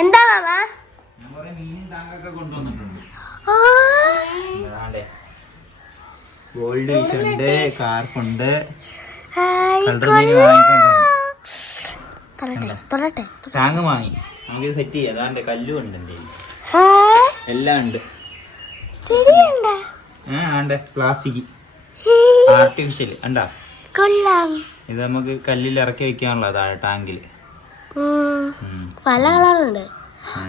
എന്താ mama? Gold fish ഉണ്ട്, കാർപ്പുണ്ട്. Tank വാങ്ങി നമുക്ക് സെറ്റ് ചെയ്യാം. അതാണ്ട് കല്ലും ഉണ്ട് എന്റെ എല്ലാം ഉണ്ട്. ആണ്ട് പ്ലാസ്റ്റിക് ആർട്ടിഫിഷ്യൽ ഉണ്ടാ. ഇത് നമുക്ക് കല്ലിൽ ഇറക്കി വെക്കാനുള്ള താഴെ ടാങ്കില്. പല കളറുണ്ട്.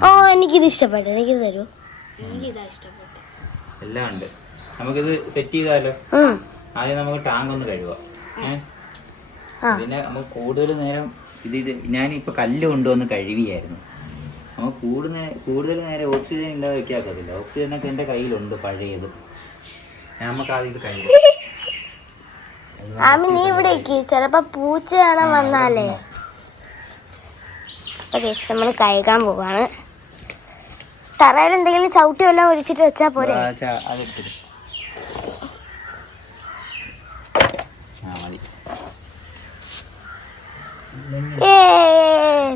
ഓ എനിക്കിത് ഇഷ്ടപ്പെട്ടു. എനിക്കിത് തരൂ. എനിക്കിതാ ഇഷ്ടപ്പെട്ടു. എല്ലാം ഉണ്ട്. നമുക്കിത് സെറ്റ് ചെയ്താലോ? ആദ്യം നമുക്ക് ടാങ്ക് ഒന്ന് കഴുകാം. പിന്നെ നമുക്ക് കൂടുതൽ നേരം ഇത് ഞാനിപ്പോ കല്ല് കൊണ്ടുവന്ന് കഴുകിയായിരുന്നു. നമുക്ക് കൂടുതൽ നേരം ഓക്സിജൻ ഇല്ലാതെ വെക്കാക്കത്തില്ല. ഓക്സിജനൊക്കെ എൻ്റെ കയ്യിലുണ്ട് പഴയത്. നമുക്ക് ആദ്യം ഇത് കഴുകാം. നീ ഇവിടേക്ക് ചിലപ്പോ പൂച്ച കാണാൻ വന്നാലേ. നമ്മൾ കഴുകാൻ പോവാണ്. തറയിൽ എന്തെങ്കിലും ചവിട്ടി വല്ലതും ഒഴിച്ചിട്ട് വെച്ചാ പോരെ?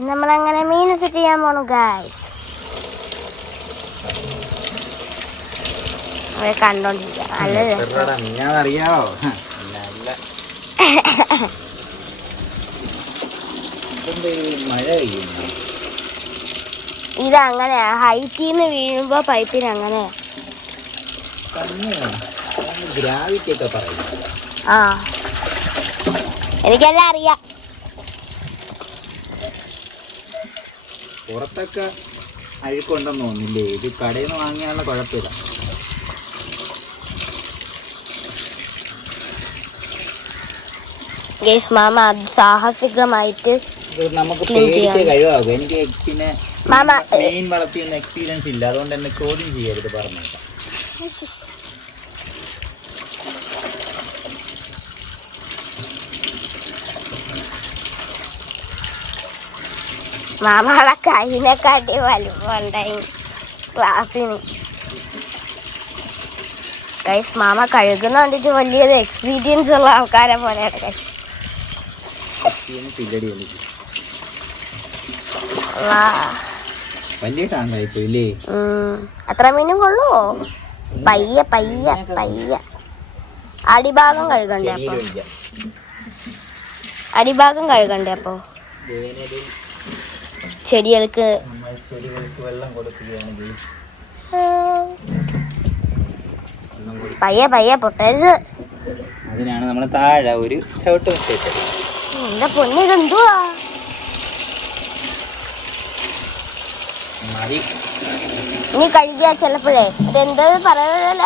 നമ്മളങ്ങനെ മീൻ സെറ്റ് ചെയ്യാൻ പോണു ഗായ്സ്. കണ്ടോണ്ടിരിക്കാം. നല്ല അറിയാവോ? മഴ പെയ്യുന്നു. ഇതങ്ങനെയാ, ഹൈറ്റിന്ന് വീഴുമ്പോ പൈപ്പിന് അങ്ങനെയാ. എനിക്കെല്ലാം അറിയാം. പുറത്തൊക്കെ അഴുക്കുണ്ടെന്ന് തോന്നില്ലേ? ഇത് കടയിൽ നിന്ന് വാങ്ങിയാലുള്ള കുഴപ്പമില്ല. മാമ അത് സാഹസികമായിട്ട് നമുക്ക് പേടിച്ച് കഴിവാകും. എനിക്ക് പിന്നെ മീൻ വളർത്തിയൊന്നും എക്സ്പീരിയൻസ് ഇല്ല. അതുകൊണ്ട് എന്നെ ചോദ്യം ചെയ്യരുത് പറഞ്ഞേക്കാം. മാമയുടെ കയ്യിനെക്കാട്ടി വലുപ്പമുണ്ടായി ക്ലാസ്സിന്. ഗൈസ് മാമ കഴുകുന്ന കണ്ടിട്ട് വലിയത് എക്സ്പീരിയൻസ് ഉള്ള ആൾക്കാരെ പോലെയാണ് ഗൈസ്. വലിയ ടാങ്കായിപ്പോയില്ലേ? അത്ര മീനും കൊള്ളുവോ? പയ്യ പയ്യ പയ്യ. അടിഭാഗം കഴുകണ്ടേ അപ്പൊ? അടിഭാഗം കഴുകണ്ടേ അപ്പൊ? ചെടികൾക്ക് വെള്ളം കൊടുക്കുകയാണ്. പയ്യ പയ്യ പൊട്ടരുത്. അതിനാണ് നമ്മൾ താഴെ ഒരു ചവിട്ട് വെച്ചിട്ട്. എന്റെ പൊന്നു ഇതെന്തുവാ? ഇനി കഴുകിയാ ചിലപ്പോഴേ അതെന്താ പറയുന്നതല്ല,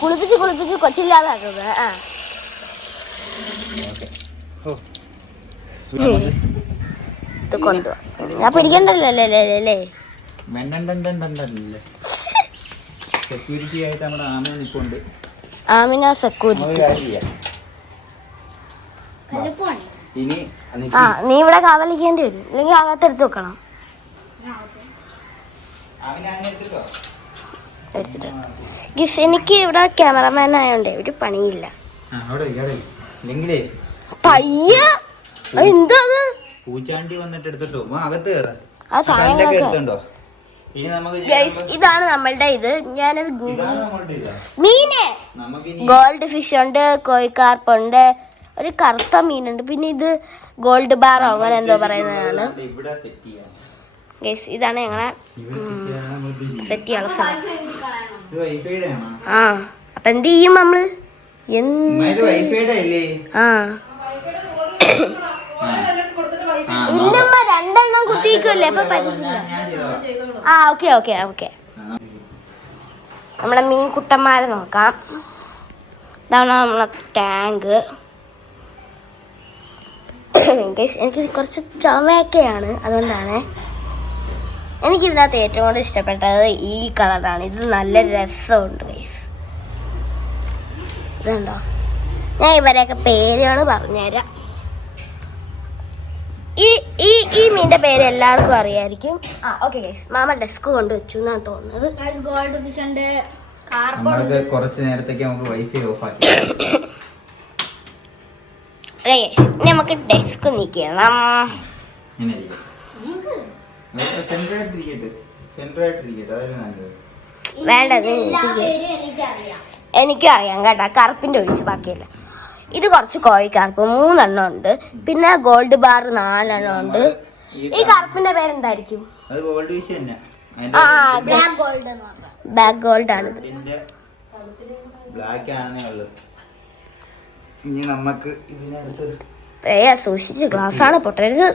കുളിപ്പിച്ച് കൊച്ചില്ലാതാക്കുന്നത്. ഇത് കൊണ്ടുപോവാ. ഞാൻ പിടിക്കണ്ടല്ലോ അല്ലേ? സെക്യൂരിറ്റി ആയിട്ട് നമ്മുടെ ആമിന നിൽപ്പുണ്ട്. ആമിന സെക്യൂരിറ്റി. നീ ഇവിടെ കാവലിക്കേണ്ടി വരും, അല്ലെങ്കിൽ അകത്തെടുത്ത് വെക്കണം. എനിക്ക് ഇവിടെ ക്യാമറമാൻ ആയോണ്ടേ ഒരു പണിയില്ല. പയ്യ എന്താ പൂച്ചാണ്ടി വന്നിട്ട് എടുത്തിട്ടോ അകത്ത് കയറാ. ആ സാധനങ്ങളൊക്കെ ഇതാണ് നമ്മളുടെ ഇത്. ഞാനത് മീന് ഗോൾഡ് ഫിഷ് ഉണ്ട്, കോഴിക്കാർപ്പുണ്ട്, ഒരു കറുത്ത മീനുണ്ട്, പിന്നെ ഇത് ഗോൾഡ് ബാറോ അങ്ങനെ എന്തോ പറയുന്നതാണ്. ഇതാണ് ഞങ്ങളെ സെറ്റ് ചെയ്യാനുള്ള സ്ഥലം. അപ്പൊ എന്ത് ചെയ്യും നമ്മള്? രണ്ടെണ്ണം കുത്തിക്കല്ലേ അപ്പൊ പറ്റില്ല. ഓക്കെ നമ്മളെ മീൻകുട്ടന്മാരെ നോക്കാം. ഇതാണ് നമ്മളെ ടാങ്ക്. എനിക്ക് കുറച്ച് ചുമയൊക്കെയാണ്, അതുകൊണ്ടാണ്. എനിക്കിതിനകത്ത് ഏറ്റവും കൂടുതൽ ഇഷ്ടപ്പെട്ടത് ഈ കളറാണ്. ഇത് നല്ല രസമുണ്ട് ഗൈസ്. ഇതുണ്ടോ? ഞാൻ ഇവരെയൊക്കെ പേരുകൾ പറഞ്ഞുതരാം. ഈ മീൻ്റെ പേര് എല്ലാവർക്കും അറിയായിരിക്കും. ഓക്കെ ഗൈസ്, മാമ ഡെസ്ക് കൊണ്ടുവച്ചു എന്നാണ് തോന്നുന്നത്. ഗോൾഡ് ഫിഷ് ഉണ്ട്, കുറച്ച് നേരത്തേക്ക് നമുക്ക് വൈഫൈ ഓഫ് ആക്കി. നമുക്ക് ഡെസ്ക് നീക്കണം. സെൻട്രായിട്ടിരിക്കട്ടെ അതായത് നല്ലത്. വേണ്ടത് എനിക്കും അറിയാം കേട്ടോ. കറുപ്പിന്റെ ഒഴിച്ച് ബാക്കിയല്ല. ഇത് കുറച്ച് കോഴിക്കറുപ്പ് 3 ഉണ്ട്. പിന്നെ ഗോൾഡ് ബാർ 4 ഉണ്ട്. ഈ കറുപ്പിന്റെ പേരെന്തായിരിക്കും? അത് ഗോൾഡ് ഫിഷ് തന്നെ. ബാക്ക് ഗോൾഡ് ആണ്. ബ്ലാക്ക് ആണെന്നേ ഉള്ളു. ഇനി നമുക്ക് ഇതിനടുത്ത് സൂക്ഷിച്ച്, ഗ്ലാസ് ആണ് പൊട്ടരുത്.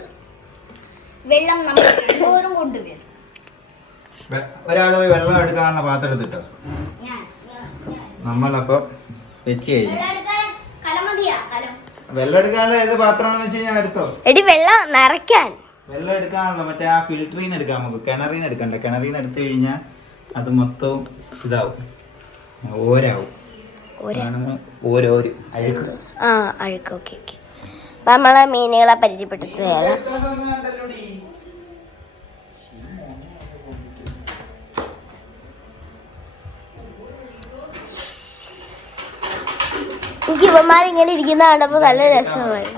വെള്ളം നമ്മൾ കൊണ്ടുവരും. ഒരാള് പോയി വെള്ളം എടുക്കാനുള്ള പാത്രം എടുത്തിട്ടോ. നമ്മളപ്പോ വെച്ച് കഴിഞ്ഞു. വെള്ളം എടുക്കാനുള്ള ഏത് പാത്രമാണെന്ന് വെച്ച് കഴിഞ്ഞാൽ എടുത്തോ. എടി വെള്ളം നിറയ്ക്കാൻ. വെള്ളം എടുക്കാനുള്ള മറ്റേ ആ ഫിൽറ്ററിൽ നിന്ന് എടുക്കാം. നമുക്ക് കിണറിൽ നിന്ന് എടുക്കണ്ട. കിണറിൽ നിന്ന് എടുത്തു കഴിഞ്ഞാൽ അത് മൊത്തവും ഇതാവും, ഓരാവും. ഓരോ അഴുക്ക്. അഴുക്ക്. Okay okay. അപ്പൊ നമ്മളെ മീനുകളെ പരിചയപ്പെടുത്തി തരാം. എനിക്ക് ഇവന്മാരിങ്ങനെ ഇരിക്കുന്ന കണ്ടപ്പോൾ നല്ല രസമായി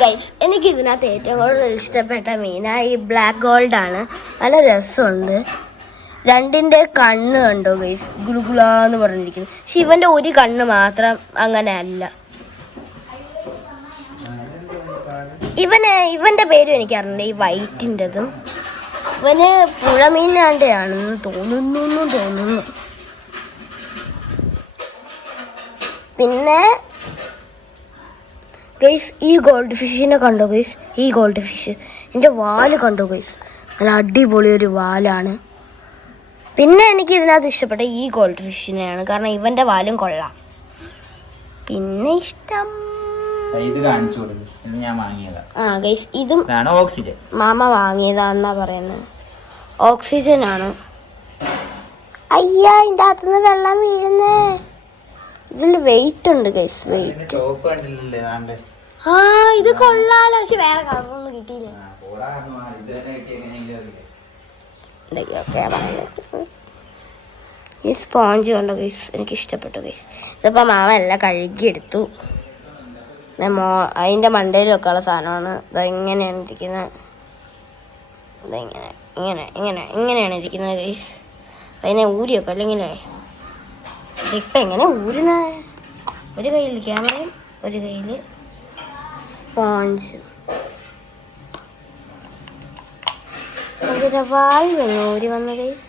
ഗൈസ്. എനിക്ക് ഇതിനകത്ത് ഏറ്റവും കൂടുതൽ ഇഷ്ടപ്പെട്ട മീനാ ഈ ബ്ലാക്ക് ഗോൾഡ് ആണ്. നല്ല രസമുണ്ട്. 2ന്റെ കണ്ണ് കണ്ടോ ഗൈസ്, ഗുളുഗുളാന്ന് പറഞ്ഞിരിക്കുന്നു. പക്ഷെ ഇവന്റെ ഒരു കണ്ണ് മാത്രം അങ്ങനെ അല്ല. ഇവന്റെ പേരും എനിക്കറിയില്ല, ഈ വൈറ്റിൻ്റെതും. ഇവന് പുഴമീനാണ്ടെയാണെന്ന് തോന്നുന്നു. പിന്നെ ഗൈസ് ഈ ഗോൾഡ് ഫിഷിനെ കണ്ടോ ഗൈസ്? ഈ ഗോൾഡ് ഫിഷ് എൻ്റെ വാല് കണ്ടോ ഗൈസ്? നല്ല അടിപൊളി ഒരു വാലാണ്. പിന്നെ എനിക്ക് ഇതിനകത്ത് ഇഷ്ടപ്പെട്ട ഈ ഗോൾഡ് ഫിഷിനെയാണ്, കാരണം ഇവൻ്റെ വാലും കൊള്ളാം. പിന്നെ ഇഷ്ടം ഗൈസ് ഇതും ഓക്സിജൻ. മാമ വാങ്ങിയതാന്നാ പറയുന്നത്. ഓക്സിജൻ ആണ്. അയ്യാ, ഇതിൻ്റെ അകത്തുനിന്ന് വെള്ളം വീഴുന്നേ. ഇതിൽ വെയിറ്റ് ഉണ്ട് ഗൈസ്, വെയിറ്റ്. ഇത് കൊള്ളാലോ. പക്ഷെ വേറെ കളറൊന്നും കിട്ടിയില്ല. ഈ സ്പോഞ്ച് കണ്ടോ ഗൈസ്, എനിക്ക് ഇഷ്ടപ്പെട്ടു ഗൈസ്. ഇതിപ്പോൾ മാമ എല്ലാം കഴുകിയെടുത്തു. അതിൻ്റെ മണ്ടയിൽ വെക്കാനുള്ള സാധനമാണ്. ഇതെങ്ങനെയാണ് ഇരിക്കുന്നത്, ഇങ്ങനെയാണ് ഇരിക്കുന്നത് ഗൈസ്. അതിനെ ഊരി വെക്കാം, അല്ലെങ്കിലേ ഇപ്പം എങ്ങനെ ഊരുന്ന? ഒരു കയ്യിൽ ക്യാമറയും ഒരു കയ്യിൽ സ്പോഞ്ചും. അതിൻ്റെ വായി വന്നു ഊരി വന്ന ഗൈസ്.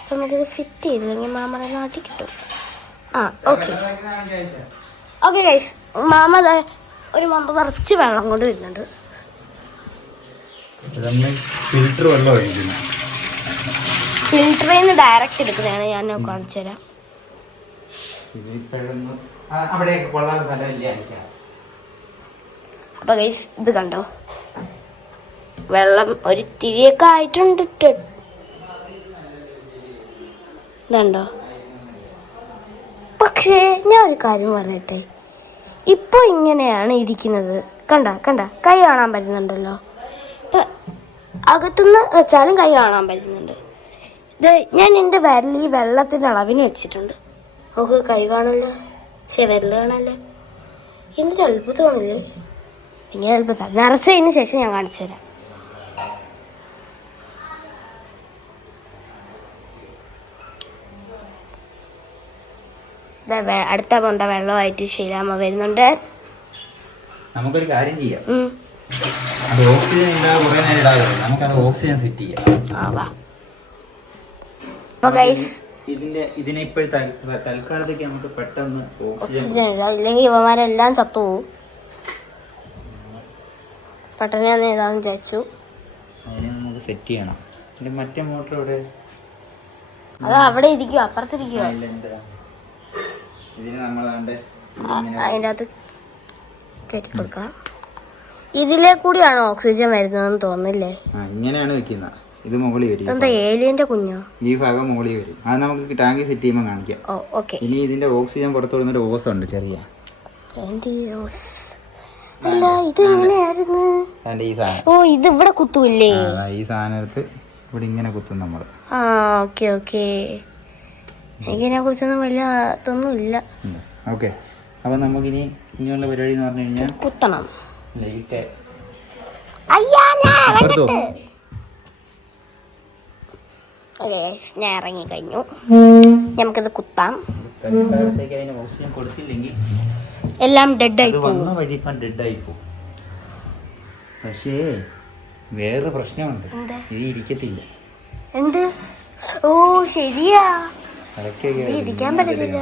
അപ്പം നമുക്കിത് ഫിറ്റ് ചെയ്തില്ലെങ്കിൽ മാമയുടെ നാട്ടിൽ കിട്ടും. ഓക്കെ ഗൈസ്, മാമ ഒരു മമ്പ് നിറച്ച് വെള്ളം കൊണ്ട് വരുന്നുണ്ട്. ഫിൽറ്ററിൽ നിന്ന് ഡയറക്റ്റ് എടുക്കുന്നതാണ്. ഞാൻ കാണിച്ചു തരാം. അപ്പൊ ഗൈസ് ഇത് കണ്ടോ, വെള്ളം ഒരു തിരിയൊക്കെ ആയിട്ടുണ്ട്. ഇതുണ്ടോ? പക്ഷേ ഞാൻ ഒരു കാര്യം പറഞ്ഞിട്ടെ, ഇപ്പൊ ഇങ്ങനെയാണ് ഇരിക്കുന്നത്. കണ്ട കൈ കാണാൻ പറ്റുന്നുണ്ടല്ലോ. അകത്തുനിന്ന് വെച്ചാലും കൈ കാണാൻ പറ്റുന്നുണ്ട്. ഇത് ഞാൻ എൻ്റെ വിരൽ ഈ വെള്ളത്തിൻ്റെ അളവിന് വെച്ചിട്ടുണ്ട്. നമുക്ക് കൈ കാണല്ല, പക്ഷെ വിരൽ കാണല്ല. എന്തൊരു അത്ഭുതമാണില്ലേ? ഇങ്ങനെ അത്ഭുതം നിറച്ചതിന് ശേഷം ഞാൻ കാണിച്ചു തരാം. അടുത്ത പൊന്ത വെള്ളമായിട്ട് ശീലാമ വരുന്നുണ്ട്. നമുക്കൊരു കാര്യം ചെയ്യാം. അത് ഓക്സിജൻ ഇല്ലാതെ കുറേ നേരം ഇടാതെ നമുക്കത് ഓക്സിജൻ സെറ്റ് ചെയ്യാം. ഇതിനെ ഇപ്പോഴത്തെ തൽക്കാലത്തേക്ക് നമുക്ക് പെട്ടെന്ന് ഓക്സിജൻ ഇല്ലെങ്കിൽ ഇവന്മാരെല്ലാം ചത്തുപോകും. പെട്ടെന്ന് ഞാൻ ഏതാണെന്ന് വിചാരിച്ചു. അതിനെ നമുക്ക് സെറ്റ് ചെയ്യണം. പിന്നെ മറ്റേ മോട്ടർ ഇവിടെ അത് അവിടെ ഇരിക്കും, അപ്പുറത്തിരിക്കുക. ഇതിന് നമ്മളാണ്ട് അതിൻ്റെ അകത്ത് കയറ്റി കൊടുക്കണം. ഇതിലേ കൂടിയാണോ ഓക്സിജൻ വരുന്നതെന്ന് തോന്നില്ലേ? ഇങ്ങനെയാണ് വെക്കുന്നത്. ഇത് മുകളിൽ വരും. എന്താ ഏലിയന്റെ കുഞ്ഞോ? ഈ ഭാഗം മുകളിൽ വരും. അത് നമുക്ക് ടാങ്ക് സെറ്റ് ചെയ്യുമ്പോൾ കാണിക്കാം. ഇനി ഇതിന്റെ ഓക്സിജൻ പുറത്തു വിടുന്നൊരു ഓസ് ഉണ്ട്, ചെറിയ. അല്ല, ഇത് എങ്ങനെയായിരുന്നു? ഓ, ഇത് ഇവിടെ കുത്തൂല്ലേ? ഈ സാധനം എടുത്ത് ഇവിടെ ഇങ്ങനെ കുത്തും നമ്മള്. ഓക്കെ. എനിക്കിതിനെ കുറിച്ചൊന്നും വലിയ ഇതൊന്നും ഇല്ല. ഓക്കെ, അപ്പൊ നമുക്കിനി ഇനിയുള്ള പരിപാടി എന്ന് പറഞ്ഞു കഴിഞ്ഞാൽ കുത്തണം. ലൈറ്റ് ഓക്കെ ഞാൻ ഇറങ്ങി കഴിഞ്ഞു. നമുക്കിത് കുത്താം. തൽക്കാലത്തേക്ക് അതിന് ഓക്സിജൻ കൊടുത്തില്ലെങ്കിൽ എല്ലാം ഡെഡായി അത് പോകും. വന്ന വഴി ഇപ്പം ഡെഡായി പോകും. പക്ഷേ വേറൊരു പ്രശ്നമുണ്ട്, എന്താ? ഇത് ഇരിക്കത്തില്ല. എന്ത്? ഓ ശരിയാ, അതൊക്കെ ഇത് ഇരിക്കാൻ പറ്റത്തില്ല.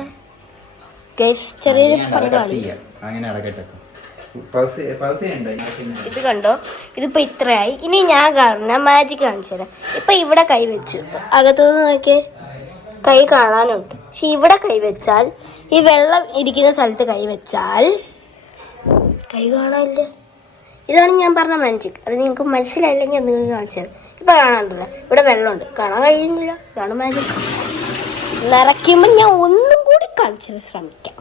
ഗൈസ് ചെറിയൊരു പരിപാടി. അങ്ങനെ അടക്കട്ടെ. ഇത് കണ്ടോ, ഇതിപ്പോ ഇത്രയായി. ഇനി ഞാൻ കാണുന്ന മാജിക് കാണിച്ചു തരാം. ഇപ്പൊ ഇവിടെ കൈ വെച്ചു, അകത്തുനിന്ന് നോക്കിയേ കൈ കാണാനുണ്ട്. പക്ഷെ ഇവിടെ കൈ വെച്ചാൽ, ഈ വെള്ളം ഇരിക്കുന്ന സ്ഥലത്ത് കൈ വെച്ചാൽ കൈ കാണാനില്ല. ഇതാണ് ഞാൻ പറഞ്ഞ മാജിക്. അത് നിങ്ങൾക്ക് മനസ്സിലായില്ലെങ്കിൽ അത് നിങ്ങൾക്ക് കാണിച്ചു തരാം. ഇപ്പൊ കാണാനില്ല, ഇവിടെ വെള്ളമുണ്ട്, കാണാൻ കഴിയുന്നില്ല. ഇതാണ് മാജിക്. നിറയ്ക്കുമ്പോൾ ഞാൻ ഒന്നും കൂടി കാണിച്ചു ശ്രമിക്കാം.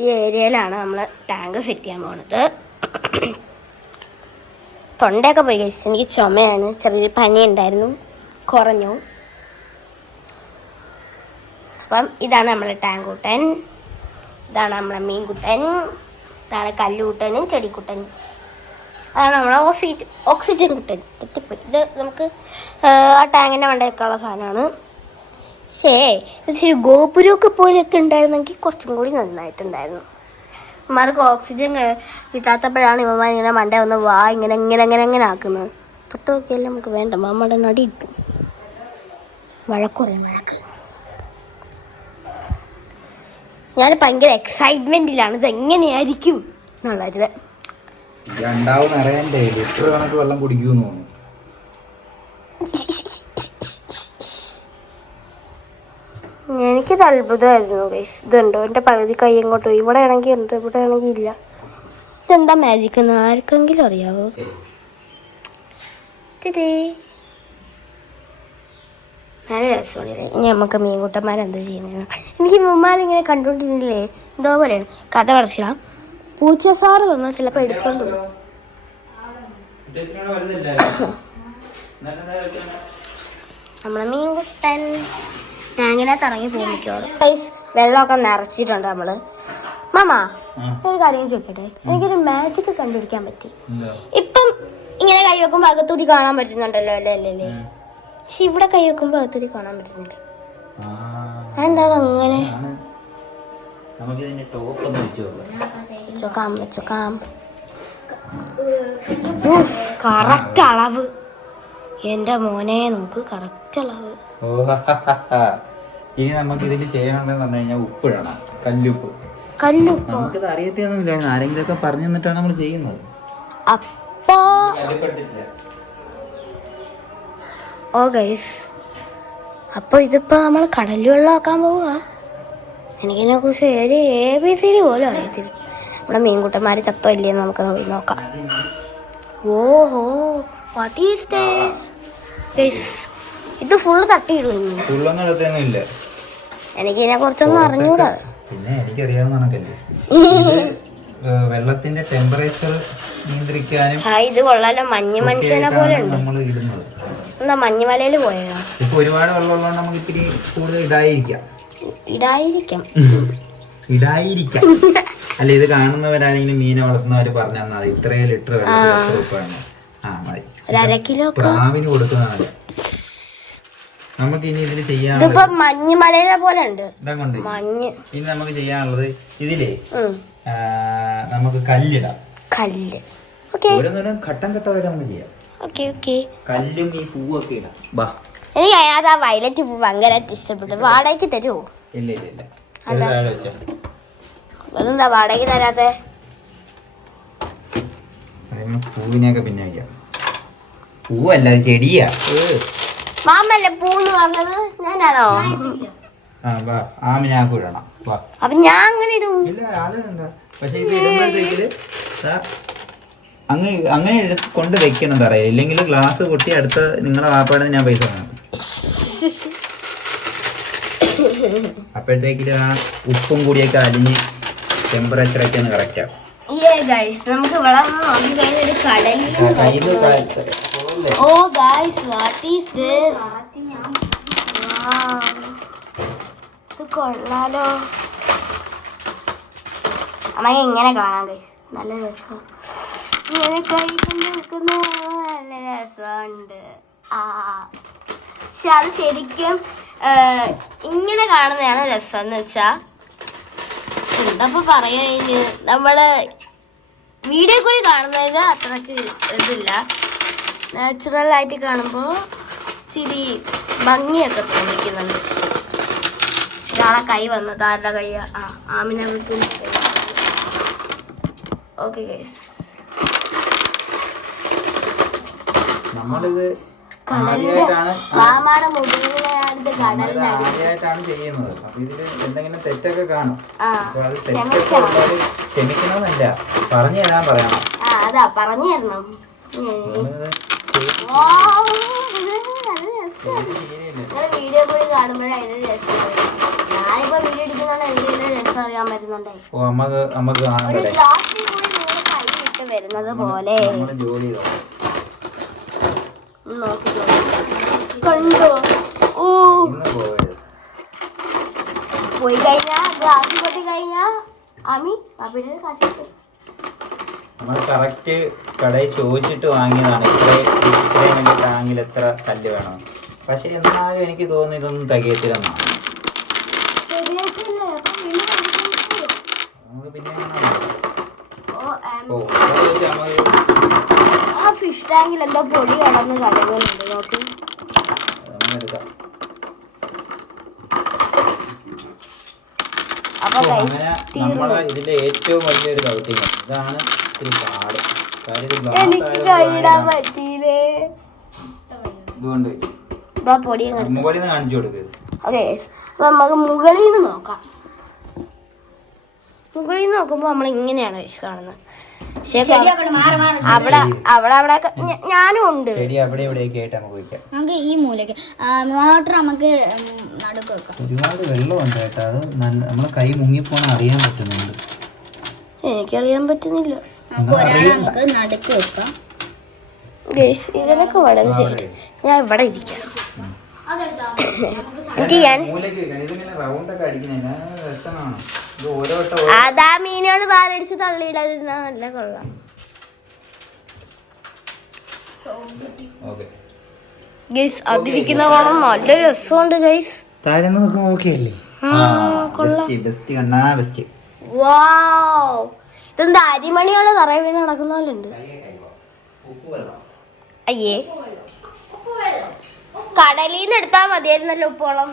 ഈ ഏരിയയിലാണ് നമ്മൾ ടാങ്ക് സെറ്റ് ചെയ്യാൻ പോണത്. തൊണ്ടയൊക്കെ പോയി കഴിച്ചു. എനിക്ക് ചുമയാണ്, ചെറിയൊരു പനി ഉണ്ടായിരുന്നു, കുറഞ്ഞു. അപ്പം ഇതാണ് നമ്മളെ ടാങ്ക് കുട്ടൻ, ഇതാണ് നമ്മളെ മീൻകുട്ടൻ, ഇതാണ് കല്ലുകുട്ടനും ചെടിക്കുട്ടനും, അതാണ് നമ്മളെ ഓക്സിജൻ കുട്ടൻ. തെറ്റിപ്പോയി. ഇത് നമുക്ക് ആ ടാങ്കിൻ്റെ മണ്ടയൊക്കെയുള്ള സാധനമാണ്. പക്ഷേ ഇച്ചിരി ഗോപുരമൊക്കെ പോലെയൊക്കെ ഉണ്ടായിരുന്നെങ്കിൽ കുറച്ചും കൂടി നന്നായിട്ടുണ്ടായിരുന്നു. ഇവന്മാർക്ക് ഓക്സിജൻ കിട്ടാത്തപ്പോഴാണ് ഇവന്മാർ ഇങ്ങനെ മണ്ട ഒന്ന് വാ ഇങ്ങനെ ഇങ്ങനെ ഇങ്ങനെ ഇങ്ങനെ ആക്കുന്നത്. തൊട്ട് നോക്കിയാലും നമുക്ക് വേണ്ട, മാമ്മയുടെ നടി ഇട്ടു. വഴക്കുറേ വഴക്ക്. ഞാൻ ഭയങ്കര എക്സൈറ്റ്മെൻറ്റിലാണ് ഇതെങ്ങനെയായിരിക്കും എന്നുള്ളത്. രണ്ടാമത് അറിയണ്ടേ ലിറ്റർ കണക്ക് വെള്ളം കുടിക്കുമെന്ന് തോന്നുന്നു. എനിക്കിത് അത്ഭുതമായിരുന്നു ഗൈസ്. ഇതുണ്ടോ എൻ്റെ പകുതി കൈ എങ്ങോട്ടോ, ഇവിടെ ആണെങ്കിൽ ഉണ്ട്, ഇവിടെ ആണെങ്കിൽ ഇല്ല. ഇതെന്താ മാജിക് എന്ന് ആർക്കെങ്കിലും അറിയാവോ? നല്ല രസമാണ്. ഇനി നമുക്ക് മീൻകുട്ടന്മാരെന്താ ചെയ്യുന്നത്? എനിക്ക് ഇവന്മാരിങ്ങനെ കണ്ടുകൊണ്ടിരുന്നില്ലേ എന്തോ പോലെയാണ്. കഥ പറച്ചിടാം. പൂച്ച സാറ് വന്നാൽ ചിലപ്പോൾ എടുത്തോണ്ട് പോകും. നമ്മളെ മീൻകുട്ടൻ ടാങ്കിനകത്ത് ഇറങ്ങി പോകും. വെള്ളമൊക്കെ നിറച്ചിട്ടുണ്ട് നമ്മള്. മാമാ ഒരു കാര്യം ചോദിക്കട്ടെ, എനിക്കൊരു മാജിക് കണ്ടുപിടിക്കാൻ പറ്റി. ഇപ്പം ഇങ്ങനെ കൈ വെക്കുമ്പോ അകത്തൂടി കാണാൻ പറ്റുന്നുണ്ടല്ലോ അല്ലേ അല്ലേ? പക്ഷെ ഇവിടെ കൈ വെക്കുമ്പോ അകത്തൂടി കാണാൻ പറ്റുന്നില്ല. എന്താണ് അങ്ങനെ? വെച്ചോക്കാം വെച്ചോക്കാം. കറക്റ്റ് അളവ്. എന്റെ മോനെ നോക്ക്, കറക്റ്റ് അളവ്. ഇനി നമുക്ക് ഇതിൽ ചെയ്യണമെന്ന് പറഞ്ഞു കഴിഞ്ഞാൽ ഉപ്പിടണം, കല്ലുപ്പ്. കല്ലുപ്പ് നമുക്കിത് അറിയത്തൊന്നുമില്ല, ആരെങ്കിലും ഒക്കെ പറഞ്ഞു തന്നിട്ടാണ് നമ്മൾ ചെയ്യുന്നത്. അപ്പോ ഓ ഗൈസ്, അപ്പൊ ഇതിപ്പോ നമ്മൾ കടലിൽ വെള്ളം ആക്കാൻ പോവുക. എനിക്കിതിനെ കുറിച്ച് ABC പോലും അറിയത്തില്ല. നമ്മുടെ മീൻകുട്ടന്മാര് ചത്തോ ഇല്ലേന്ന് നമുക്ക് നോക്കാം. ഓഹോ, വാട്ട് ഈസ് ദിസ് ഗൈസ്? ഇത് ഫുള്ള് തട്ടിയിടുന്നു. ഫുള്ളൊന്നും എടുത്തൊന്നുമില്ല, എനിക്കിതിനെ കുറിച്ചൊന്നും അറിഞ്ഞൂടാ. പിന്നെ എനിക്കറിയാവുന്ന കണക്കല്ലേ. വെള്ളത്തിന്റെ ടെമ്പറേച്ചർ നിയന്ത്രിക്കാനും ഇത് കൊള്ളാലോ, മഞ്ഞ് മനുഷ്യനെ പോലെ ഉണ്ട്. നമ്മൾ ഇടുന്നത് എന്താ മഞ്ഞുമലയിൽ പോയോ? ഇപ്പൊ ഒരുപാട് വെള്ളമുള്ളതുകൊണ്ട് നമുക്ക് ഇത്തിരി കൂടുതൽ ഇടായിരിക്കാം. അല്ല, ഇത് കാണുന്നവരാരെങ്കിലും മീനെ വളർത്തുന്നവര് പറഞ്ഞു തന്നാൽ ഇത്രയും ലിറ്റർ വെള്ളത്തിൽ ഉപ്പാണ്. മതി, 1/2 കിലോ പ്രാവിന് കൊടുക്കുന്നതാണ്. നമുക്ക് ഇനി ഇതിൽ ചെയ്യാനുള്ളത് മഞ്ഞുമലയിലെ പോലെ ഉണ്ട്. ഇതുകൊണ്ട് ഇനി നമുക്ക് ചെയ്യാനുള്ളത് ഇതിലേ നമുക്ക് കല്ലിടാം. കല്ല് ഓരോന്നും ഘട്ടം ഘട്ടമായിട്ട് നമുക്ക് ചെയ്യാം. കല്ലും ഈ പൂവൊക്കെ ഇടാം. എനിക്ക് അതിനകത്ത് ആ വയലറ്റ് പൂ ഭയങ്കരമായിട്ട് ഇഷ്ടപ്പെട്ടു. വാടകയ്ക്ക് തരുമോ? ഇല്ല ഇല്ല ഇല്ല, അതെന്താ വാടകയ്ക്ക് തരാത്തെ? പൂവിനെയൊക്കെ പിന്നെ വയ്ക്കാം. പൂവല്ല, അത് ചെടിയാ. മാമല്ലേ പൂന്ന് പറഞ്ഞത്? ഞാനാണോ? ആമിനാക്കും ഇടണം. അപ്പൊ ഞാൻ അങ്ങനെ ഇടും. ഇല്ല, ആളുണ്ട. പക്ഷെ ഇത് ഇടുമ്പോഴത്തേക്കില് അങ്ങനെ എടുത്ത് കൊണ്ട് വെക്കണം തറയിൽ. ഇല്ലെങ്കിൽ ഗ്ലാസ് പൊട്ടി അടുത്ത നിങ്ങളെ വാപ്പാടെ ഞാൻ പൈസ വേണം. അപ്പോഴത്തേക്കില് ആ ഉപ്പും കൂടിയൊക്കെ അലിഞ്ഞ് ടെമ്പറേച്ചറൊക്കെ ഒന്ന് കറക്റ്റ് ആവും. നമുക്ക് ഓ ഗൈസ്, വാട്ട് ഈസ് ദിസ്? ഇത് കൊള്ളാലോ. അമ്മ ഇങ്ങനെ കാണാം ഗൈസ്, നല്ല രസം. ഇങ്ങനെ കൈ കൊണ്ട് വെക്കുന്ന നല്ല രസമുണ്ട്. പക്ഷെ അത് ശരിക്കും ഇങ്ങനെ കാണുന്നതാണ് രസം എന്ന് വെച്ചാ എന്തപ്പോ പറയാ നമ്മള് വീഡിയോ കൂടി കാണുന്നതിൽ അത്രക്ക് ഇതില്ല. നാച്ചുറൽ ആയിട്ട് കാണുമ്പോൾ ഇച്ചിരി ഭംഗിയൊക്കെ തോന്നിക്കുന്നുണ്ട്. ഒരാളെ കൈ വന്നു, താരുടെ കൈ ആമിനകത്തു. ഓക്കെ ഗൈസ്, നമ്മളിത് കടലിന്റെ മാമാടെ മുകളിലാണിത് കടലിന്റെ ആദ്യമായിട്ടാണ് ചെയ്യുന്നത്. അപ്പൊ ഇതില് എന്തെങ്കിലും തെറ്റൊക്കെ കാണും. ക്ഷമിക്കണമെന്നല്ല, പറഞ്ഞു തരാൻ പറയണം. അതാ പറഞ്ഞു തരണം. വീഡിയോ കൂടി കാണുമ്പോഴേ അതിന്റെ രസം. ഞാനിപ്പോ വീഡിയോ എടുക്കുന്നതാണ് എന്തെങ്കിലും രസം അറിയാൻ പറ്റുന്നുണ്ടേ. ഒരു ഗ്ലാസ്സിൽ കൂടി നിങ്ങൾ കൈ ഇട്ട് വരുന്നത് പോലെ നോക്കി കണ്ടോ. ഓ പോയി കഴിഞ്ഞാ ഗ്ലാസ്സിൽ പൊട്ടി കഴിഞ്ഞാ ആമി അവിടെ കാശ് കിട്ടും. നമ്മൾ കറക്റ്റ് കടയിൽ ചോദിച്ചിട്ട് വാങ്ങിയതാണ്. ഇത്രയും വലിയ ടാങ്കിൽ എത്ര കല്ല് വേണം. പക്ഷെ എന്നാലും എനിക്ക് തോന്നുന്നു ഇതൊന്നും തികയത്തില്ലെന്നാണ്. നമുക്ക് പിന്നെ ആ ഫിഷ് ടാങ്കിൽ എന്തോ പൊടി കടന്ന് കലങ്ങുന്നുണ്ട്. നോക്കി ഇതിന്റെ ഏറ്റവും വലിയൊരു ദൗത്യം ഇതാണ്. എനിക്ക് കൈയിടാൻ പറ്റിയില്ലേ. മുകളിൽ നിന്ന് കാണിച്ചു കൊടുക്കുക. ഓക്കെ, അപ്പൊ നമുക്ക് മുകളിൽ നിന്ന് നോക്കാം. മുകളിൽ നിന്ന് നോക്കുമ്പോ നമ്മൾ ഇങ്ങനെയാണ് കാണുന്നത്. അവിടെ അവിടെ അവിടെ ഞാനും ഉണ്ട്. നമുക്ക് ഈ മൂലക്ക് മോട്ടർ നമുക്ക് നടുക്ക് വെക്കാം. ഒരുപാട് വെള്ളമുണ്ട് കേട്ടോ. അത് നമ്മളെ കൈ മുങ്ങിപ്പോണ അറിയാൻ പറ്റുന്നുണ്ട്. എനിക്കറിയാൻ പറ്റുന്നില്ല. നമുക്ക് നടുക്ക് വെക്കാം. ഇവരൊക്കെ വളരെ ശരി. ഞാൻ ഇവിടെ ഇരിക്കാം. അതാ മീനുകൾ പാലടിച്ച് തള്ളിയിടാതിരുന്നാ നല്ല കൊള്ളാം. അതിരിക്കുന്ന കാണാൻ നല്ല രസമുണ്ട് ഗൈസ്. താഴെ നോക്കുമ്പോ ഓക്കെ അല്ലേ? ഇതെന്താ അരിമണികള് തറയെ വീണ് നടക്കുന്ന പോലെ ഉണ്ട്. അയ്യേ, കടലിന്ന് എടുത്താ മതിയായിരുന്നല്ലോ ഉപ്പോളം.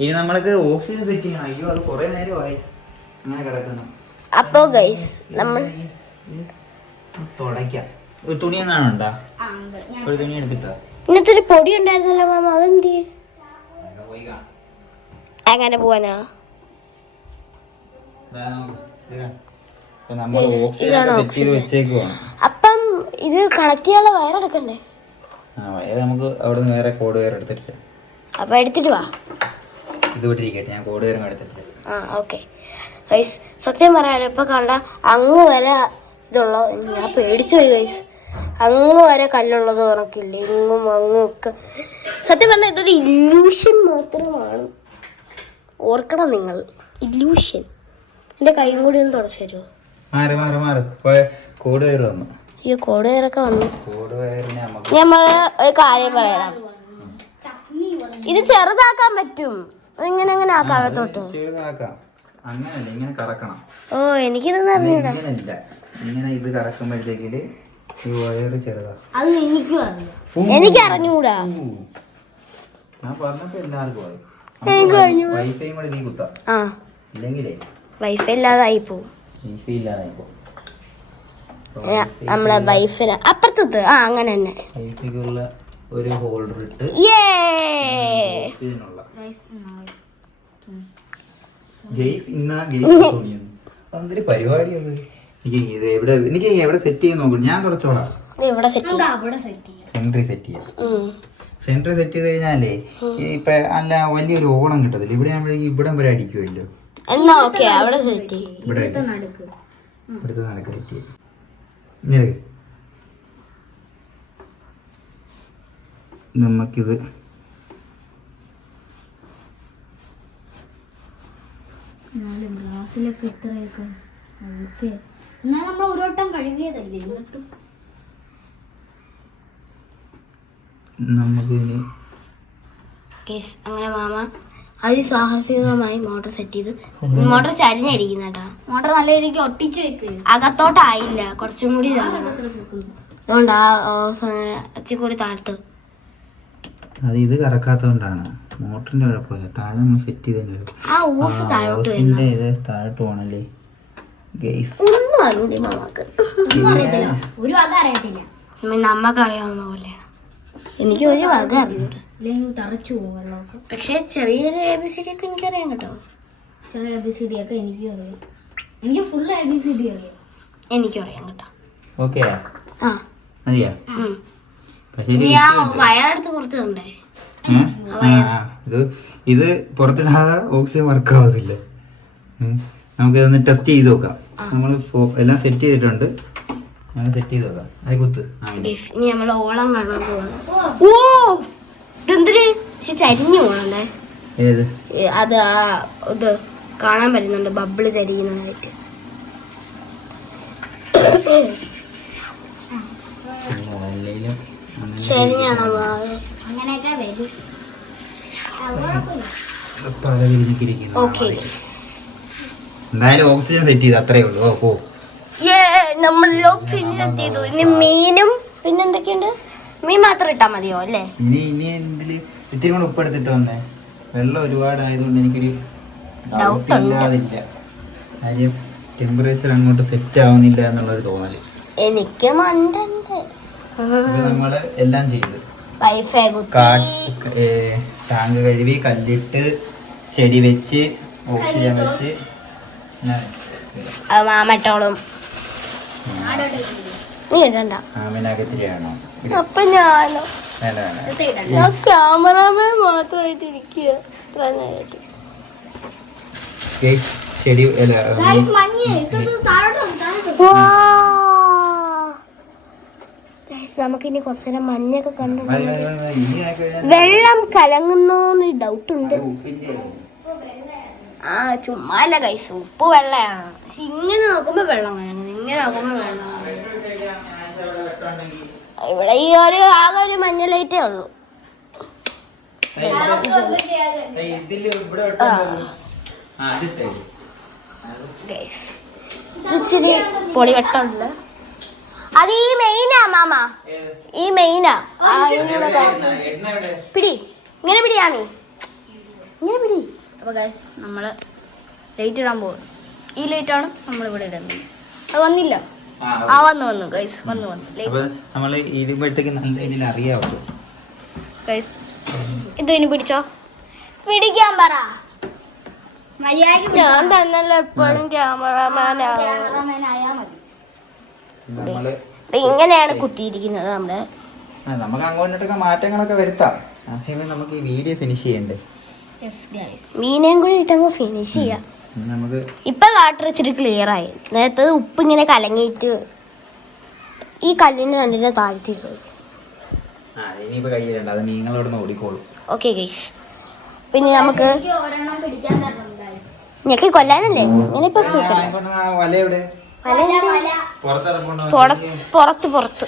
ഇനി നമ്മൾക്ക് ഓക്സിജൻ സെറ്റ് ചെയ്യണം. അയ്യോ, അത് കുറെ നേരമായി അങ്ങനെ കിടക്കുന്നു. അപ്പോ ഗൈസ് നമ്മൾ തുടയ്ക്കാം. ഒരു തുണി എങ്ങാനുണ്ടാ? ഒരു തുണി എടുത്തിട്ടോ. ഇന്നത്തെ ഒരു പൊടി ഉണ്ടായിരുന്നല്ലോ മാമ, അതെന്തി? അങ്ങനെ പോവാനാ? അപ്പം ഇത് കണക്ട് ചെയ്യാനുള്ള വയറെടുക്കണ്ടേ? വയർ നമുക്ക് അവിടെ നിന്ന് വേറെ കോഡ് വയർ എടുത്തിട്ടില്ല. അപ്പൊ എടുത്തിട്ട് വാ. ഇത് വിട്ടിരിക്കട്ടെ, ഞാൻ കോഡ് വയറും എടുത്തിട്ടില്ല. ഓക്കെ ഗൈസ്, സത്യം പറയാലോ ഇപ്പൊ കണ്ട അങ്ങ് വരെ ഇതുള്ള ഞാൻ പേടിച്ചു പോയി ഗൈസ്. അങ്ങ് വരെ കല്ലുള്ളത് ഉറക്കില്ല, ഇങ്ങും അങ്ങും ഒക്കെ. സത്യം പറഞ്ഞാൽ ഇതൊരു ഇല്യൂഷൻ മാത്രമാണ്. ഓർക്കണം നിങ്ങൾ, ഇല്യൂഷൻ. എന്റെ കൈയും കൂടി ഒന്ന് തുടച്ചു തരുമോ? കോഡ് വയർ വന്നു. ഈ കോഡ് വയറൊക്കെ വന്നു. കോഡ് വയറിനെ നമ്മള് ഒരു കാര്യം പറയാം, ഇത് ചെറുതാക്കാൻ പറ്റും. ഇങ്ങനെ അങ്ങനെ ആക്കാം അകത്തോട്ട്. അങ്ങനല്ല, ഇങ്ങനെ കറക്കണം. ഓ, എനിക്കിതൊന്നും അറിഞ്ഞൂടാ. ഇങ്ങനെ ഇത് കറക്കുമ്പോഴത്തേക്കില് ഈ വയറ് ചെറുതാ. എനിക്ക് അറിഞ്ഞൂടാ. ഞാൻ പറഞ്ഞപ്പോ എല്ലാവർക്കും വൈഫൈ കൂടെ നീ കുത്താം. ഇല്ലെങ്കിലേ വൈഫൈ ഇല്ലാതായി പോവും. വൈഫൈ ഇല്ലാതായി പോവും. നമ്മളെ വൈഫിന് അപ്പുറത്ത് അങ്ങനെ തന്നെ വൈഫൈക്കുള്ള ഒരു ഹോൾഡർ ഇട്ട് എന്തൊരു പരിപാടിയാണ്. എനിക്ക് എവിടെ സെറ്റ് ചെയ്ത് നോക്കും. ഞാൻ തുടച്ചോളാം. സെൻട്രി സെറ്റ് ചെയ്യാം. സെൻട്രി സെറ്റ് ചെയ്ത് കഴിഞ്ഞാലേ ഇപ്പൊ അല്ല വലിയൊരു ഓണം കിട്ടത്തില്ല. ഇവിടെ ആകുമ്പോഴേക്കും ഇവിടം വരെ അടിക്കുമല്ലോ. ഇവിടുത്തെ നടക്ക് സെറ്റ് ചെയ്യും. നമുക്കിത് ഗ്ലാസ്സിലൊക്കെ ഇത്രയൊക്കെ നമ്മൾ ഒരു വട്ടം കഴുകിയതല്ലേ. എന്നിട്ട് നമുക്ക് ഇനി ഗൈസ് അങ്ങനെ മാമ അതിസാഹസികമായി മോട്ടർ സെറ്റ് ചെയ്ത് മോട്ടർ ചരിഞ്ഞിരിക്കുന്ന കേട്ടാ. മോട്ടർ നല്ല രീതിക്ക് ഒട്ടിച്ച് വെക്ക്. അകത്തോട്ടായില്ല, കുറച്ചും കൂടി അതുകൊണ്ട് അച്ചിക്കൂടി താഴ്ത്ത്. അത് ഇത് കറക്കാത്തോണ്ടാണ്, മോട്ടറിന്റെ കുഴപ്പമില്ല. താഴെ നമ്മൾ സെറ്റ് ചെയ്തല്ലോ. ആ ഓസ് താഴോട്ട് ഓസിന്റെ ഇത് താഴോട്ട് പോണല്ലേ ഗൈസ്. ഒന്നും അറിയണ്ടേ മാമാക്ക്? ഒന്നും അറിയത്തില്ല, ഒരു വക അറിയത്തില്ല. നമ്മക്ക് അറിയാവുന്ന പോലെയാണ്. എനിക്ക് ഒരു വക അറിഞ്ഞൂടെ, അല്ലെങ്കിൽ തറച്ചു പോകും വെള്ളമൊക്കെ. പക്ഷെ ചെറിയൊരു ABCD ഒക്കെ എനിക്കറിയാം കേട്ടോ. ചെറിയ ABCD ഒക്കെ എനിക്കും അറിയാം. എനിക്ക് ഫുൾ ABCD അറിയാം. എനിക്കും അറിയാം കേട്ടോ. ഓക്കെ ആ മതിയാ. പക്ഷേ ഇനി ആ വയറെടുത്ത് പുറത്ത് കണ്ടേ. ഇത് പുറത്തിടാതെ ഓക്സിജൻ വർക്ക് ആവത്തില്ല. നമുക്ക് ഇതൊന്ന് ടെസ്റ്റ് ചെയ്ത് നോക്കാം. നമ്മൾ എല്ലാം സെറ്റ് ചെയ്തിട്ടുണ്ട്. സെറ്റ് ചെയ്ത് നോക്കാം. അത് കുത്ത്. ഇനി നമ്മൾ ഓളം കാണാൻ പോവാണ്. ഓ ഇതെന്തിന് ചരിഞ്ഞു പോകണല്ലേ? ഏത്? അത് ആ ഇത് കാണാൻ പറ്റുന്നുണ്ട്, ബബിള് ചരിക്കുന്നതായിട്ട്. ശരിയാണോ പോണത്? അങ്ങനെയൊക്കെ വരും. ഓക്കെ എന്തായാലും ഓക്സിജൻ സെറ്റ് ചെയ്ത് അത്രേ ഉള്ളൂ. ഓ നമ്മൾ ഓക്സിജൻ സെറ്റ് ചെയ്തു. ഇനി മീനും പിന്നെ എന്തൊക്കെയുണ്ട്? മീൻ മാത്രം ഇട്ടാ മതിയോ അല്ലേ? ഇനി എന്തില് ഇത്തിരി കൂടെ ഉപ്പ് എടുത്തിട്ട് വന്നേ. വെള്ളം ഒരുപാടായതുകൊണ്ട് എനിക്കൊരു ഡൗട്ട് ഇല്ലാതില്ല. കാര്യം ടെമ്പറേച്ചർ അങ്ങോട്ട് സെറ്റ് ആവുന്നില്ല എന്നുള്ളൊരു തോന്നല് എനിക്ക് മണ്ടുണ്ട്. നമ്മള് എല്ലാം ചെയ്ത് വൈഫൈ ടാങ്ക് കഴുകി, കല്ലിട്ട്, ചെടി വെച്ച്, ഓക്സിജൻ വെച്ച്. അത് മാമട്ടോളും നീ ഇടണ്ട. ആമിനകത്തിരിയാണോ? അപ്പൊ ഞാനോ? വേണ്ട വേണ്ട. ഞാൻ ക്യാമറാമാൻ മാത്രമായിട്ട് ഇരിക്കുക ഇത്ര നേരമായിട്ട്. ചെടി നമുക്കിനി കുറച്ചു നേരം മഞ്ഞൊക്കെ കണ്ടു. വെള്ളം കലങ്ങുന്നോന്ന് ഡൗട്ട് ഉണ്ട്. ആ ചുമ്മാല്ല കൈസ്, ഉപ്പ് വെള്ളയാണ്. പക്ഷെ ഇങ്ങനെ നോക്കുമ്പോ വെള്ളം കലങ്ങുന്നു, ഇങ്ങനെ നോക്കുമ്പോ വെള്ളം. ഇവിടെ ഈ ആകെ ഒരു മഞ്ഞ ലൈറ്റേ ഉള്ളൂ. ഇച്ചിരി പൊളിവെട്ടുണ്ട്. അത് ഈ മെയിനാ മാമ, ഈ മെയിനാ. പിടി, ഇങ്ങനെ പിടിയാമി, ഇങ്ങനെ പിടി. അപ്പൊ ഗൈസ് നമ്മള് ലൈറ്റ് ഇടാൻ പോകും. ഈ ലൈറ്റാണ് നമ്മളിവിടെ ഇടുന്നത്. അത് വന്നില്ല. ആ വന്നു ഗൈസ്, വന്നു. നമ്മള് ഇരുമ്പോഴത്തേക്ക് നല്ല രീതിയിൽ അറിയാവുള്ളൂ ഗൈസ്. ഇത് ഇനി പിടിച്ചോ, പിടിക്കാൻ പറ. ഞാൻ തന്നല്ലോ എപ്പോഴും ക്യാമറാമാനാണ്. ഇങ്ങനെയാണ് കുത്തിയിരിക്കുന്നത് നമ്മുടെ. നമുക്ക് അങ്ങോട്ടൊക്കെ മാറ്റങ്ങളൊക്കെ വരുത്താം. നമുക്ക് ഈ വീഡിയോ ഫിനിഷ് ചെയ്യണ്ടേ? മീനേം കൂടി ഇട്ടങ്ങ് ഫിനിഷ് ചെയ്യാം. നമുക്ക് ഇപ്പൊ വാട്ടർ ഇച്ചിരി ക്ലിയർ ആയി. നേരത്തെ ഉപ്പ് ഇങ്ങനെ കലങ്ങിയിട്ട് ഈ കല്ലിന് രണ്ടിനെ താഴ്ത്തിയിട്ടത്. ഇനിയിപ്പോ കയ്യിലുണ്ട്, അത് മീനുകളോട് ഓടിക്കോളും. ഓക്കെ ഗൈസ്, പിന്നെ നമുക്ക് ഞെക്കി കൊല്ലാനല്ലേ ഇങ്ങനെ ഇപ്പൊ പുറത്ത്.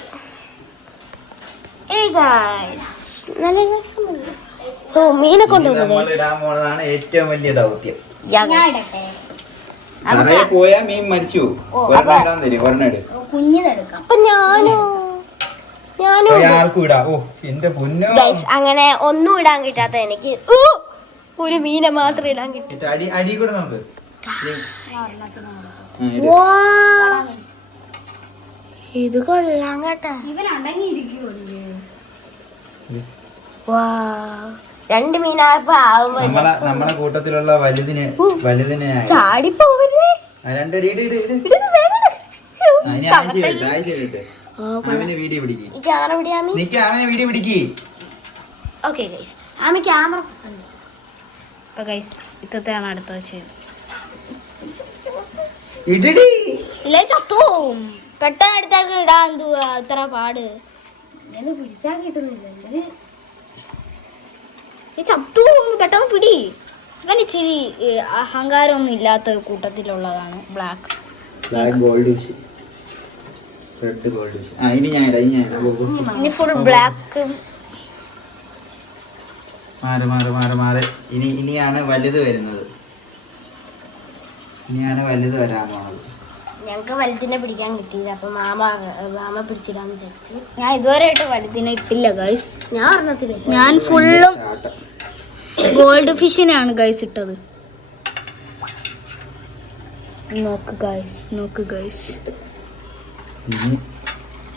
നല്ല രസമുണ്ട്. ഓ മീനെ കൊണ്ടുപോകുന്നത് ഏറ്റവും വലിയ ദൗത്യം. പോയാ മീൻ മരിച്ചു. അപ്പൊ ഞാനോ ആൾക്കും ഇടാ. ഓ എന്റെ പൊന്നോ. അങ്ങനെ ഒന്നും ഇടാൻ കിട്ടാത്ത എനിക്ക് ഒരു മീനെ മാത്രം ഇടാൻ കിട്ടും. അടി കൂടെ നോക്ക്. ഇത് കൊള്ളാം കേട്ടാ. ഇവൻ അടങ്ങിയിരിക്കുവോ? രണ്ട് മീനായപ്പോ നമ്മളെ കൂട്ടത്തിലുള്ള വലുതിനെ ചാടിപ്പോവല്ലേ. വീഡിയോ പിടിക്ക്. ഓക്കെ ഗൈസ്, ആമി ക്യാമറ. അപ്പൊ ഗൈസ് ഇത്തത്തെയാണ് അടുത്ത വെച്ചത്. ഇല്ലേ ചത്തു പെട്ടെന്ന് അടുത്തേക്ക് ഇടാൻ എന്തുവാ അത്ര പാട്? പിടിച്ചാൽ കിട്ടുന്നില്ല. ചത്തു പെട്ടെന്ന് പിടി. ഇവൻ ഇച്ചിരി അഹങ്കാരമൊന്നും ഇല്ലാത്ത കൂട്ടത്തിലുള്ളതാണ് black goldfish. Red goldfish. ഇനി ഞാൻ ഇനി ഫുൾ ബ്ലാക്ക്. മാറി മാറി മാറി മാറി. ഇനിയാണ് വലുത് വരുന്നത്. ഇനിയാണ് വലുത് വരാൻ പോണത്. ഞങ്ങക്ക് വലുതിനെ പിടിക്കാൻ കിട്ടിയില്ല, അപ്പൊ മാമ പിടിച്ചിടാന്ന് വിചാരിച്ചു. ഞാൻ ഇതുവരെ ആയിട്ട് വലുതിനെ ഇട്ടില്ല ഗൈസ്. ഞാൻ ഒരെണ്ണത്തിന് ഞാൻ ഫുള്ളും ഗോൾഡ് ഫിഷിനാണ് ഗൈസ് ഇട്ടത്. നോക്ക് ഗൈസ്, നോക്ക് ഗൈസ്.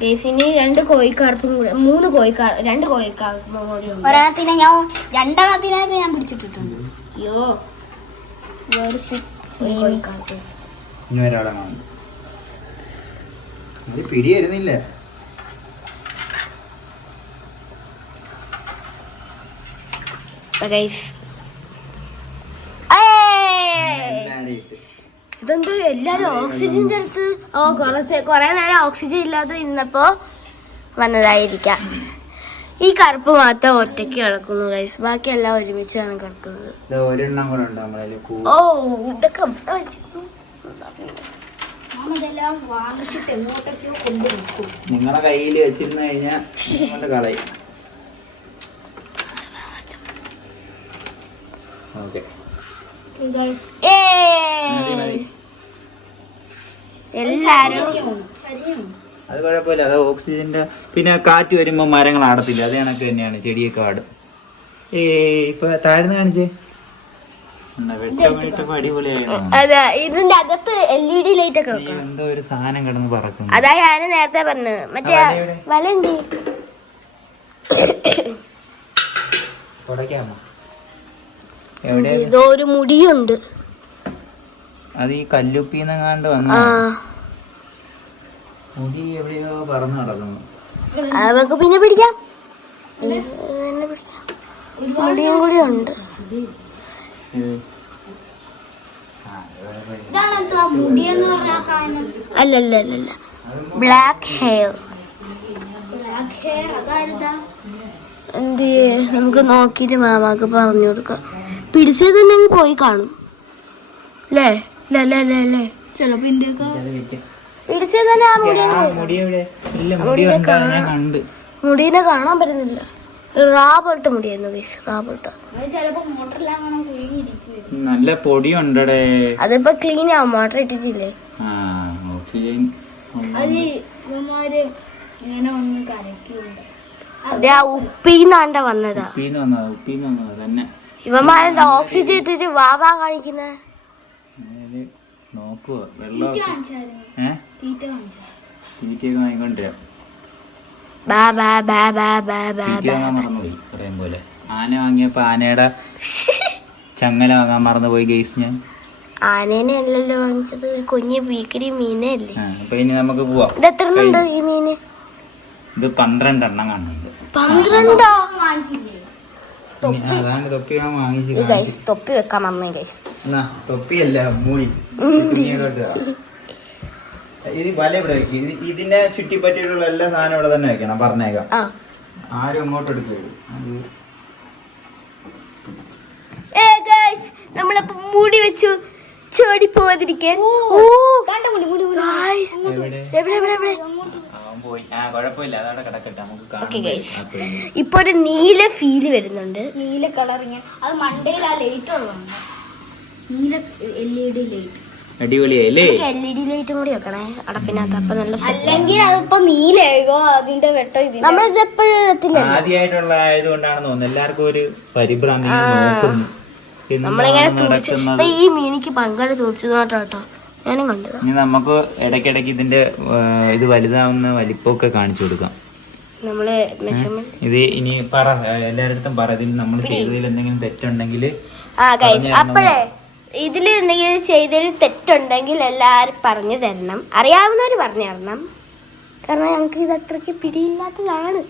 ഗൈസിന് 2 കോഴിക്കാർപ്പും കൂടെ 3 കോഴിക്കാർപ്പും കൂടി ഉണ്ട്. ഒരെണ്ണത്തിനെ രണ്ടെണ്ണത്തിനൊക്കെ ഞാൻ പിടിച്ചിട്ടിട്ടുണ്ട്. അയ്യോ ഒരു കോഴിക്കാർപ്പ്. ഇനി ഒരാളെ കാണും. അത് പിടി വരുന്നില്ല. ഇതെന്ത് എല്ലാരും ഓക്സിജന്റെ അടുത്ത് കൊറേ നേരം ഓക്സിജൻ ഇല്ലാതെ ഇന്നപ്പോ വന്നതായിരിക്കാം. ഈ കറുപ്പ് മാത്രം ഒറ്റയ്ക്ക് കിടക്കുന്നു ഗൈസ്, ബാക്കി എല്ലാം ഒരുമിച്ചാണ് കിടക്കുന്നത്. ഓ ഇതൊക്കെ നിങ്ങളെ കയ്യിൽ വെച്ചിരുന്നു കഴിഞ്ഞാൽ കളയും. ഓക്കെ എല്ലാരും അത് കുഴപ്പമില്ല. അത് ഓക്സിജന്റെ പിന്നെ കാറ്റ് വരുമ്പോ മരങ്ങൾ ആടത്തില്ല. അത് കണക്ക് തന്നെയാണ് ചെടിയൊക്കെ ആടും. ഇപ്പൊ താഴ്ന്ന് കാണിച്ചേ. അതെ, ഇതിന്റെ അകത്ത് LED ലൈറ്റ് ഒക്കെ വെക്കണം. എന്തോ ഒരു സാധനം കിടന്ന് പറക്കുന്നു. അതാ ഞാൻ നേരത്തെ പറഞ്ഞത്. മറ്റേ വല എന്തി ഇതോ ഒരു മുടിയുണ്ട്. അത് ഈ കല്ലുപ്പിന്നെങ്ങാണ്ട് വന്ന മുടി എവിടെയോ പറന്ന് നടക്കുന്നു. നമുക്ക് പിന്നെ പിടിക്കാം. മുടിയും കൂടി ഉണ്ട്. അല്ലല്ല ബ്ലാക്ക് ഹെയർ. എന്ത് നമുക്ക് നോക്കിട്ട് മാമാക്ക് പറഞ്ഞു കൊടുക്കാം. പിടിച്ചത് തന്നെ പോയി കാണും അല്ലേ? ചിലപ്പോ പിടിച്ചത് തന്നെ ആ മുടീനെ കാണാൻ പറ്റുന്നില്ല. റാ പോലത്തെ മുടിയായിരുന്നു ഗൈസ്, റാ പോലത്തെ. നല്ല പൊടിയുണ്ടേ. അതിപ്പോ ക്ലീൻ ആവും, മോട്ടർ ഇട്ടിട്ടില്ലേ. അതെ, ആ ഉപ്പീന്നാണ്ട വന്നതാ. ഇവന്മാരെന്താ ഓക്സിജൻ ഇട്ടിട്ട് വാവാ കാണിക്കുന്നേ? ആന വാങ്ങിയപ്പോ ആനയുടെ ചങ്ങല വാങ്ങാൻ മറന്നുപോയി ഗൈസ്. ഞാൻ ആനേനെ അല്ലല്ലോ വാങ്ങിച്ചത്, ഒരു കുഞ്ഞ് പീക്കരി മീനെ അല്ലേ. അപ്പൊ ഇനി നമുക്ക് പോവാം. ഇത് എത്ര ഉണ്ട് ഈ മീന്? ഇത് 12 എണ്ണം കാണുന്നുണ്ട്. 12? അതാണ് തൊപ്പി ഞാൻ വാങ്ങിച്ചു. തൊപ്പി വെക്കാൻ വന്നേ ഗൈസ്. തൊപ്പിയല്ല, മൂടി. ഇത് വല ഇവിടെ വെക്കും. ഇതിനെ ചുറ്റിപ്പറ്റിയിട്ടുള്ള എല്ലാ സാധനം ഇവിടെ തന്നെ വെക്കണം, പറഞ്ഞേക്കാം. ആരും അങ്ങോട്ട് എടുക്കരുത്. നമ്മളിപ്പോ മൂടി വെച്ചു ചോടി പോവാതിരിക്കാൻ. ഇപ്പൊ ഒരു നീല ഫീല് വരുന്നുണ്ട്. നീല കളറിങ്. അത് മണ്ടയിൽ ആ ലൈറ്റ് ഉള്ളതാണ്. നീല LED ലൈറ്റ് അടിപൊളിയായില്ലേ? LED ലൈറ്റും കൂടി വെക്കണേ അടപ്പിനകത്ത്. അപ്പൊ നല്ല അല്ലെങ്കിൽ അതിപ്പോ നീലയോ അതിന്റെ വെട്ടം. നമ്മളിത് എപ്പോഴും എത്തില്ല. ആദ്യമായിട്ടുള്ള ആയതുകൊണ്ടാണെന്ന് തോന്നുന്നു എല്ലാവർക്കും ഒരു പരിഭ്രാന്തി. നോക്കുന്നു നമ്മളിങ്ങനെ ഈ മീനിക്ക് പങ്കാളി തുറച്ചു കേട്ടോ, ഞാനും കണ്ടത്. ഇനി നമുക്ക് ഇടയ്ക്കിടയ്ക്ക് ഇതിന്റെ ഇത് വലുതാവുന്ന വലിപ്പമൊക്കെ കാണിച്ചു കൊടുക്കാം. നമ്മള് മെഷർമെന്റ് ഇത് ഇനി പറ, എല്ലാരടുത്തും പറ. ഇതിൽ നമ്മൾ ചെയ്തതിൽ എന്തെങ്കിലും തെറ്റുണ്ടെങ്കിൽ അപ്പോഴേ ഇതിൽ എന്തെങ്കിലും ചെയ്തതിൽ തെറ്റുണ്ടെങ്കിൽ എല്ലാരും പറഞ്ഞു തരണം. അറിയാവുന്നവര് പറഞ്ഞു തരണം. കാരണം ഞങ്ങൾക്ക് ഇത് അത്രയ്ക്ക് പിടിയില്ലാത്തതാണ്.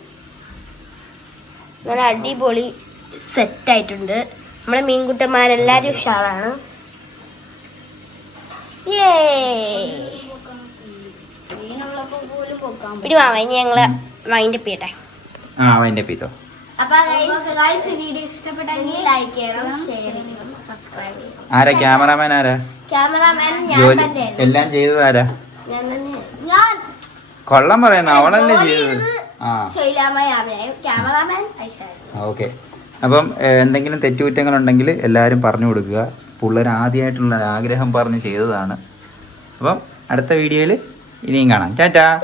നല്ല അടിപൊളി സെറ്റായിട്ടുണ്ട്. നമ്മളെ മീൻകുട്ടന്മാരെല്ലാരും ഉഷാറാണ്. പിടിവാ, ഇനി ഞങ്ങള് വൈൻഡ് അപ്പ് ചെയ്യട്ടെ. വീഡിയോ ഇഷ്ടപ്പെട്ടെങ്കിൽ ലൈക്ക് ചെയ്യണം, ഷെയർ ചെയ്യണം, സബ്സ്ക്രൈബ് ചെയ്യണം. ആരാ ക്യാമറാമാൻ? ക്യാമറാമാൻ എല്ലാം ചെയ്തത് ആരാ? ഞാൻ കൊള്ളം പറയുന്ന അവളല്ലേ ചെയ്തത്. ശൈലാമ ക്യാമറാമാൻ. ഓക്കെ, അപ്പം എന്തെങ്കിലും തെറ്റുകുറ്റങ്ങളുണ്ടെങ്കിൽ എല്ലാവരും പറഞ്ഞു കൊടുക്കുക. പിള്ളേർ ആദ്യമായിട്ടുള്ള ആഗ്രഹം പറഞ്ഞ് ചെയ്തതാണ്. അപ്പം അടുത്ത വീഡിയോയിൽ ഇനിയും കാണാം. ടാറ്റാ.